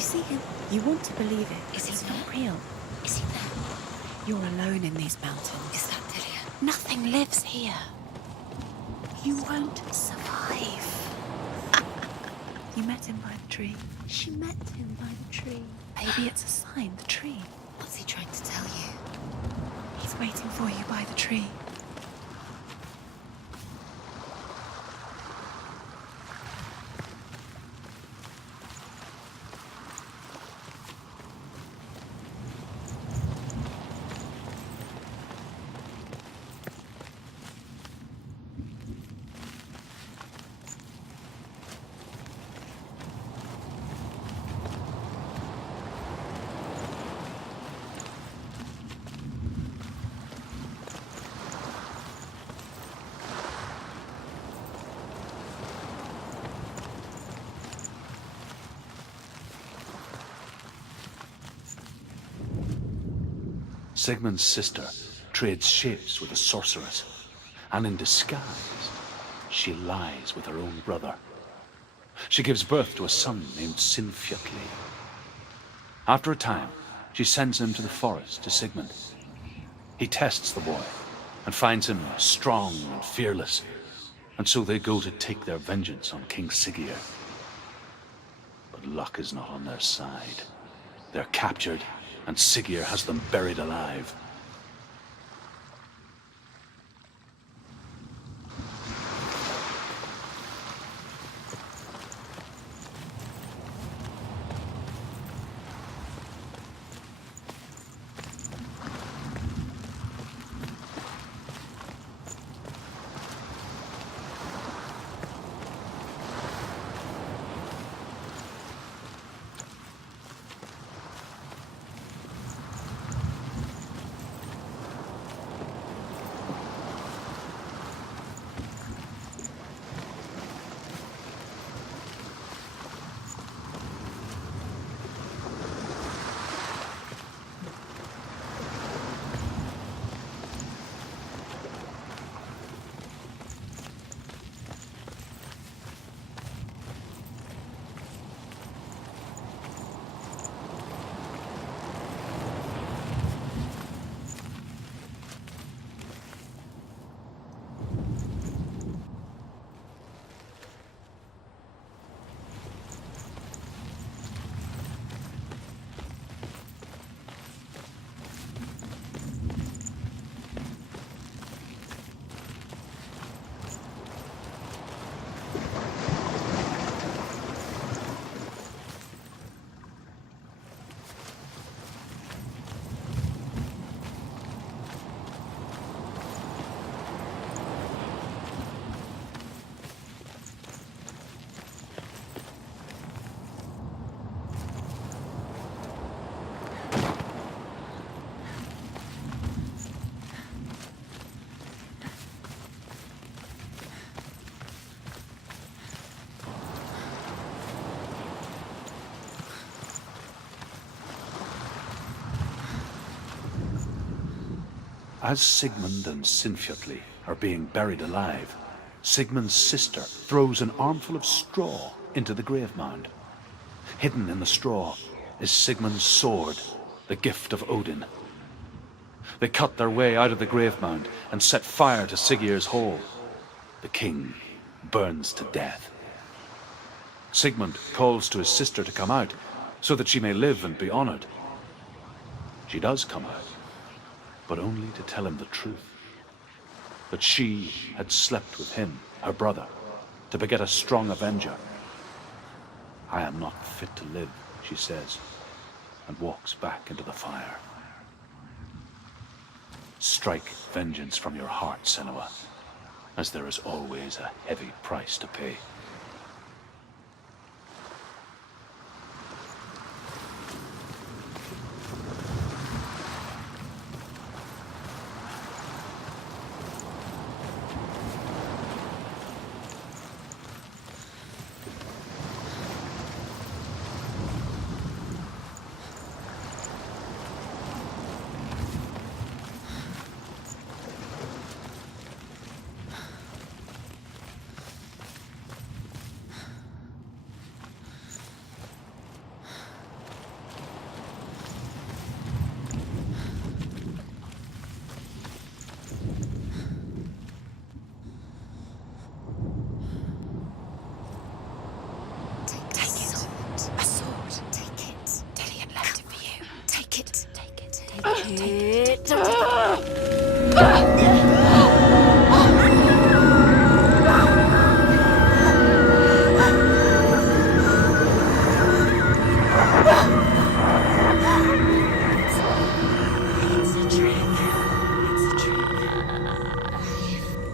You see him? You want to believe it. Is he it's there? not real. Is he there? You're alone in these mountains. Is that Delia? Nothing lives here. You won't survive. You met him by the tree. She met him by the tree. Maybe it's a sign, the tree. What's he trying to tell you? He's waiting for you by the tree. Sigmund's sister trades shapes with a sorceress, and in disguise, she lies with her own brother. She gives birth to a son named Sinfjotli. After a time, she sends him to the forest to Sigmund. He tests the boy and finds him strong and fearless, and so they go to take their vengeance on King Siggeir. But luck is not on their side. They're captured, and Siggeir has them buried alive. As Sigmund and Sinfjotli are being buried alive, Sigmund's sister throws an armful of straw into the grave mound. Hidden in the straw is Sigmund's sword, the gift of Odin. They cut their way out of the grave mound and set fire to Siggeir's hall. The king burns to death. Sigmund calls to his sister to come out so that she may live and be honored. She does come out, but only to tell him the truth. That she had slept with him, her brother, to beget a strong avenger. I am not fit to live, she says, and walks back into the fire. Strike vengeance from your heart, Senua, as there is always a heavy price to pay.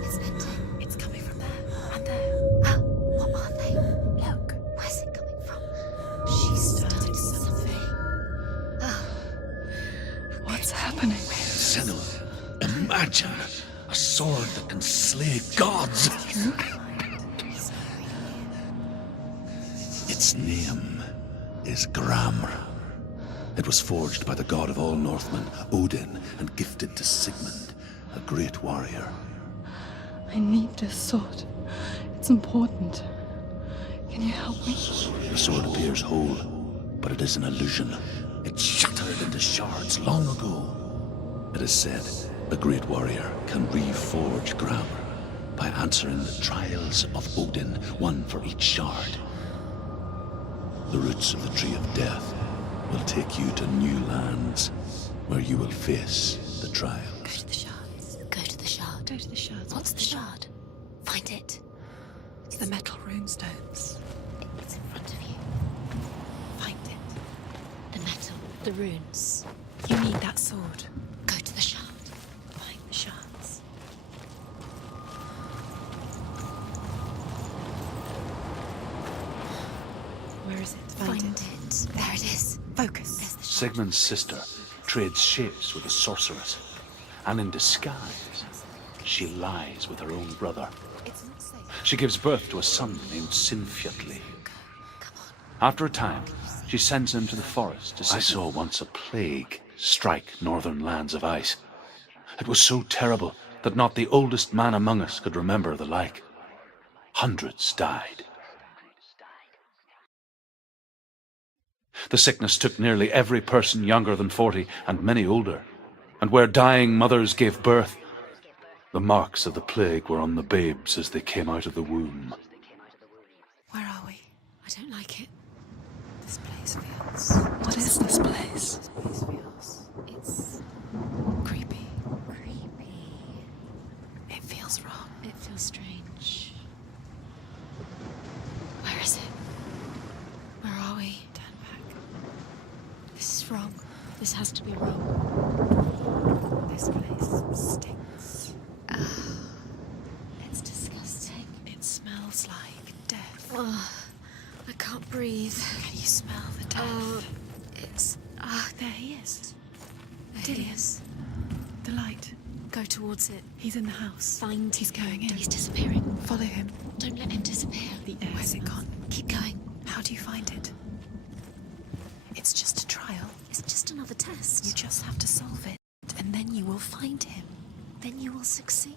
It's ending. It's coming from there and there. What are they? Look. Where's it coming from? She started something. What's happening? Senua, imagine a sword that can slay gods. Its name is Gramr. It was forged by the god of all Northmen, Odin, and gifted to Sigmund, a great warrior. I need this sword. It's important. Can you help me? The sword appears whole, but it is an illusion. It shattered into shards long ago. It is said a great warrior can reforge Gramr by answering the trials of Odin, one for each shard. The roots of the Tree of Death will take you to new lands where you will face the trial. Go to the shards. Go to the shard. Go to the shards. What's the shard? Find it. It's the metal runestones. It's in front of you. Find it. The metal. The runes. You need that sword. Go to the shard. Find the shards. Where is it? Find it. There it is. Focus. There's the shard. Sigmund's sister trades shapes with a sorceress, and in disguise, she lies with her own brother. It's not safe. She gives birth to a son named Sinfjotli. Come on. After a time, she sends him to the forest to see. I saw once a plague strike northern lands of ice. It was so terrible that not the oldest man among us could remember the like. Hundreds died. The sickness took nearly every person younger than 40 and many older. And where dying mothers gave birth, the marks of the plague were on the babes as they came out of the womb. Where are we? I don't like it. This place feels... What is this place? This place feels... It's creepy. creepy. It feels wrong. It feels strange. Where is it? Where are we? Turn back. This is wrong. This has to be wrong. This place stinks. It's disgusting. It smells like death. Oh, I can't breathe. Can you smell the death? Oh, it's... There he is. there he is. The light. Go towards it. He's in the house. Find He's going in. He's disappearing. Follow him. Don't let him disappear. Where's it gone? Keep going. How do you find it? It's just a trial. It's just another test. You just have to solve it, and then you will find him. Then you will succeed.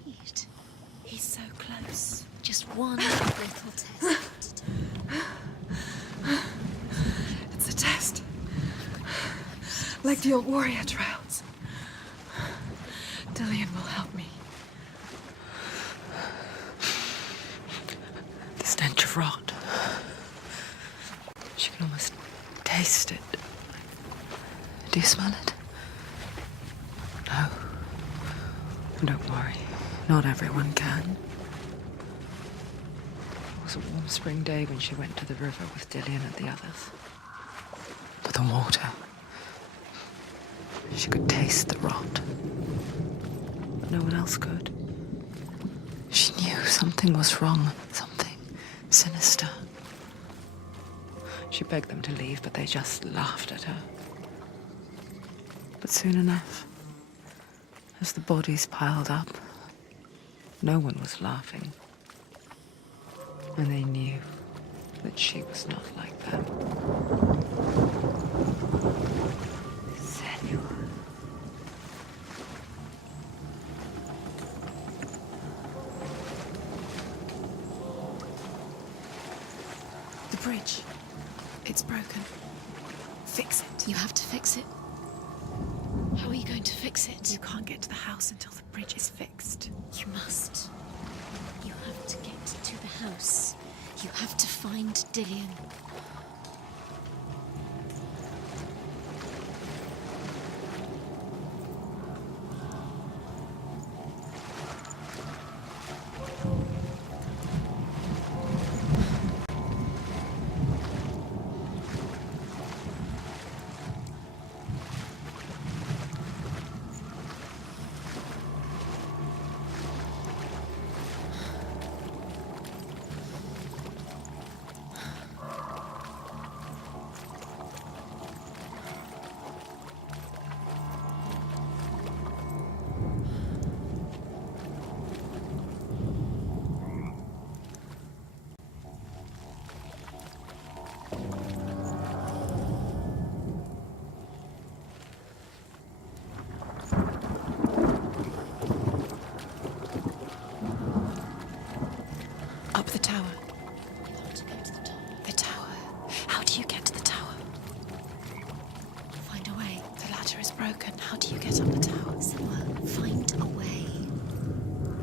He's so close. Just one little test. It's a test. Like the old warrior trials. Dillian will help me. The stench of rot. She can almost taste it. Do you smell it? No. Don't worry. Not everyone can. It was a warm spring day when she went to the river with Dillian and the others. But the water... She could taste the rot. But no one else could. She knew something was wrong. Something sinister. She begged them to leave, but they just laughed at her. But soon enough, as the bodies piled up, no one was laughing. And they knew that she was not like them. Senua. The bridge. It's broken. Fix it. You have to fix it. How are you going to fix it? You can't get to the house until the bridge is fixed. You must. You have to get to the house. You have to find Dillian. Up the tower. You want to go to the top. The tower. How do you get to the tower? Find a way. The ladder is broken. How do you get up the tower? Senua, find a way.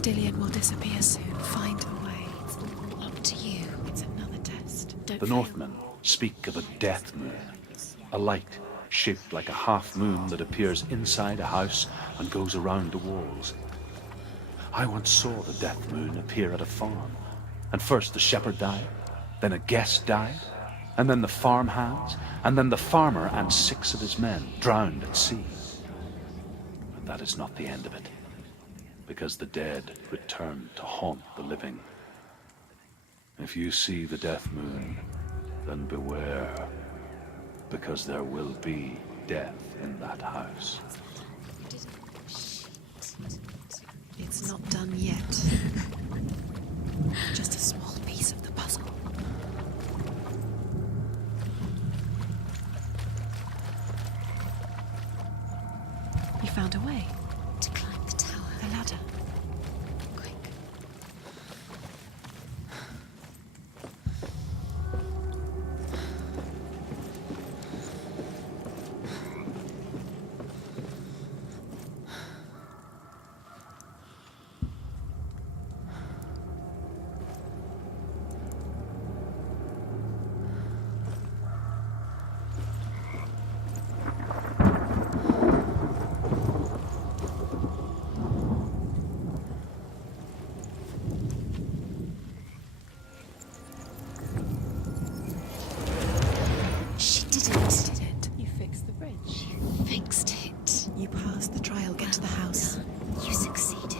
Dillian will disappear soon. Find a way. It's all up to you. It's another test. Don't The fail. Northmen speak of a death moon, a light shaped like a half moon that appears inside a house and goes around the walls. I once saw the death moon appear at a farm, and first the shepherd died, then a guest died, and then the farmhands, and then the farmer and 6 of his men drowned at sea. But that is not the end of it, because the dead return to haunt the living. If you see the death moon, then beware, because there will be death in that house. It's not done yet. Just a small piece of the puzzle. You found a way. To climb the tower. The ladder. Quick. She did it. Did it? You fixed the bridge. Fixed it. You passed the trial. Get to the house. You succeeded.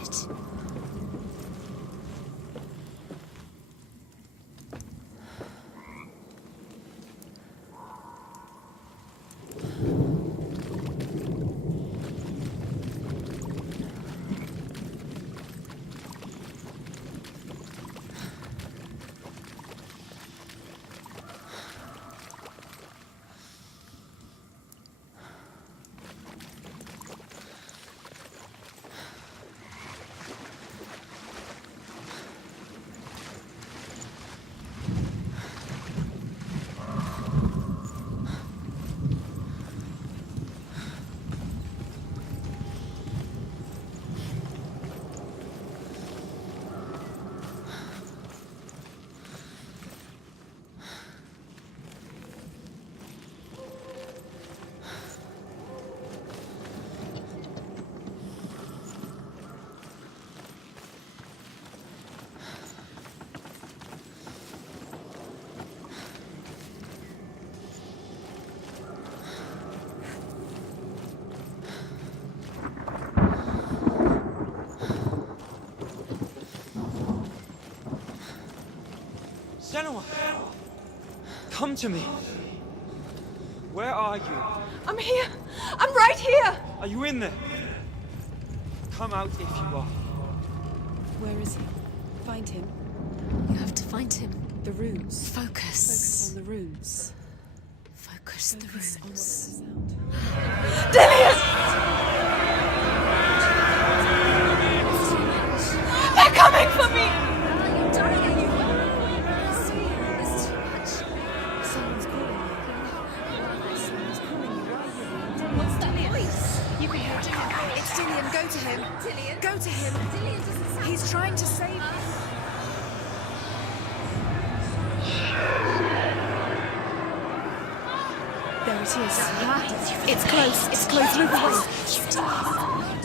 Senua! Come to me! Where are you? I'm here. I'm right here. Are you in there? Come out if you are. Where is he? Find him. You have to find him. The runes. Focus. On the runes. Focus the Focus on runes. Dillian! They're coming for me! You're dying. It's too much. Someone's calling you. Someone's calling you right here. What's that voice? You can hear Dillian. It's Dillian. Go to him. Dillian? Go to him. Dillian doesn't sound... He's trying to save you. There it is. It's close. It's close. Move away.